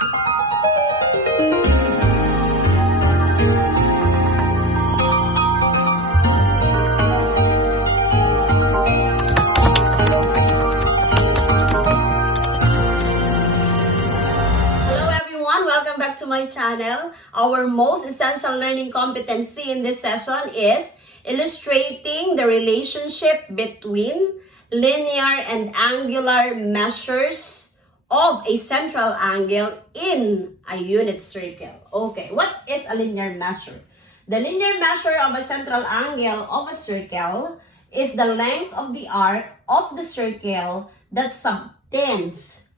Welcome back to my channel. Our most essential learning competency in this session is illustrating the relationship between linear and angular measures of a central angle in a unit circle. Okay, what is a linear measure? The linear measure of a central angle of a circle is the length of the arc of the circle that subtends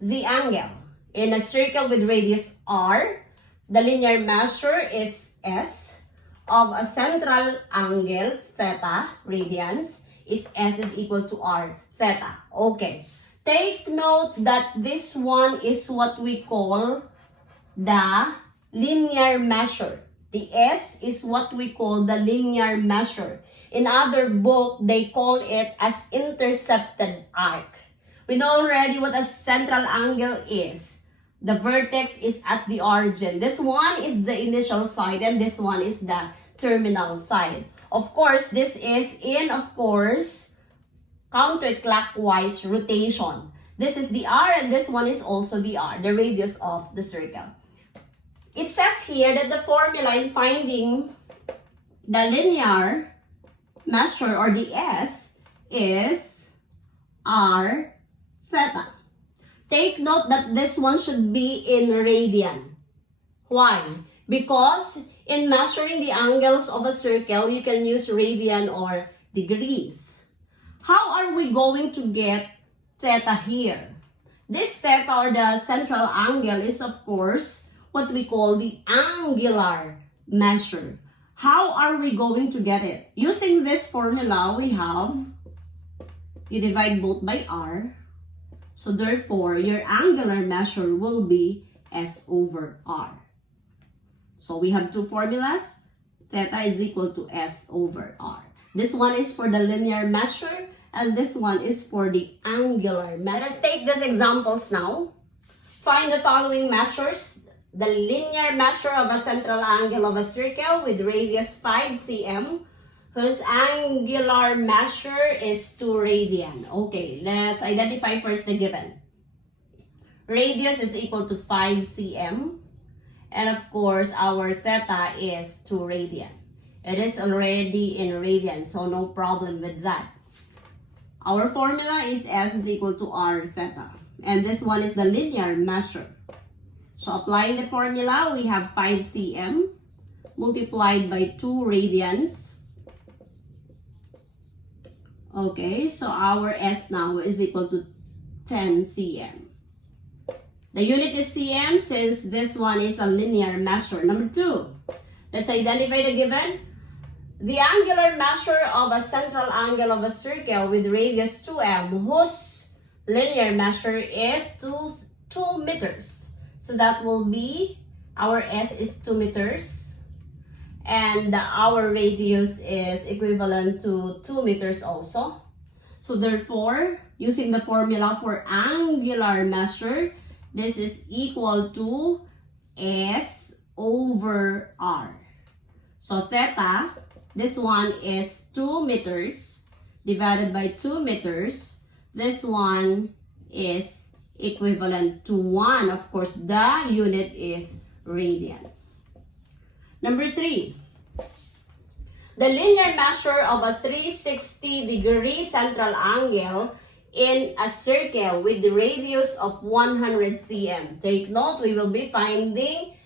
the angle. In a circle with radius r, the linear measure is S of a central angle, theta, radians, is S is equal to r, theta. Okay. Take note that this one is what we call the linear measure. The S is what we call the linear measure. In other book, they call it as intercepted arc. We know already what a central angle is. The vertex is at the origin. This one is the initial side and this one is the terminal side. Of course, this is in, counterclockwise rotation. This is the R and this one is also the R, the radius of the circle. It says here that the formula in finding the linear measure or the S is R theta. Take note that this one should be in radian. Why? Because in measuring the angles of a circle, you can use radian or degrees. How are we going to get theta here? This theta or the central angle is of course what we call the angular measure. How are we going to get it? Using this formula, we have, you divide both by r. So therefore, your angular measure will be S over R. So we have two formulas. Theta is equal to S over R. This one is for the linear measure and this one is for the angular measure. Let us take these examples now. Find the following measures. The linear measure of a central angle of a circle with radius 5 cm. Whose angular measure is 2 radian. Okay, let's identify first the given. Radius is equal to 5 cm. And of course, our theta is 2 radian. It is already in radian, so no problem with that. Our formula is S is equal to R theta. And this one is the linear measure. So applying the formula, we have 5 cm multiplied by 2 radians. Okay, so our S now is equal to 10 cm. The unit is cm since this one is a linear measure. Number 2, let's identify the given. The angular measure of a central angle of a circle with radius 2m whose linear measure is 2 meters. So that will be, our S is 2 meters. And our radius is equivalent to 2 meters also. So therefore, using the formula for angular measure, this is equal to S over R. So theta, this one is 2 meters divided by 2 meters. This one is equivalent to 1. Of course, the unit is radian. Number 3, the linear measure of a 360-degree central angle in a circle with the radius of 100 cm. Take note, we will be finding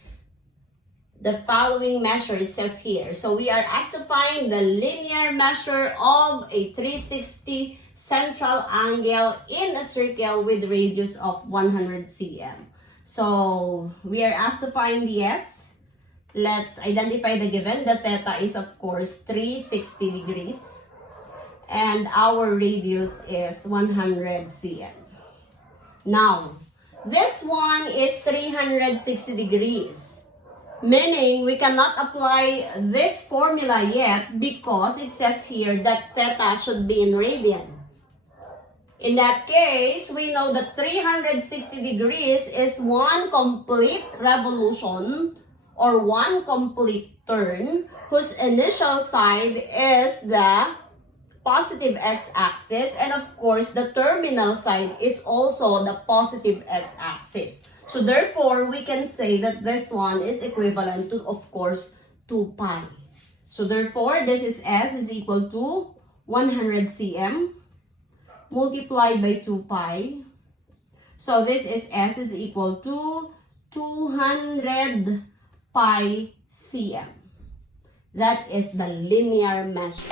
the following measure, it says here. So we are asked to find the linear measure of a 360 central angle in a circle with radius of 100 cm. So we are asked to find the S. Let's identify the given. The theta is of course 360 degrees. And our radius is 100 cm. Now, this one is 360 degrees. Meaning, we cannot apply this formula yet because it says here that theta should be in radian. In that case, we know that 360 degrees is one complete revolution or one complete turn whose initial side is the positive x-axis, and of course the terminal side is also the positive x-axis. So therefore, we can say that this one is equivalent to, of course, 2 pi. So therefore, this is S is equal to 100 cm multiplied by 2 pi. So this is S is equal to 200 pi cm. That is the linear measure.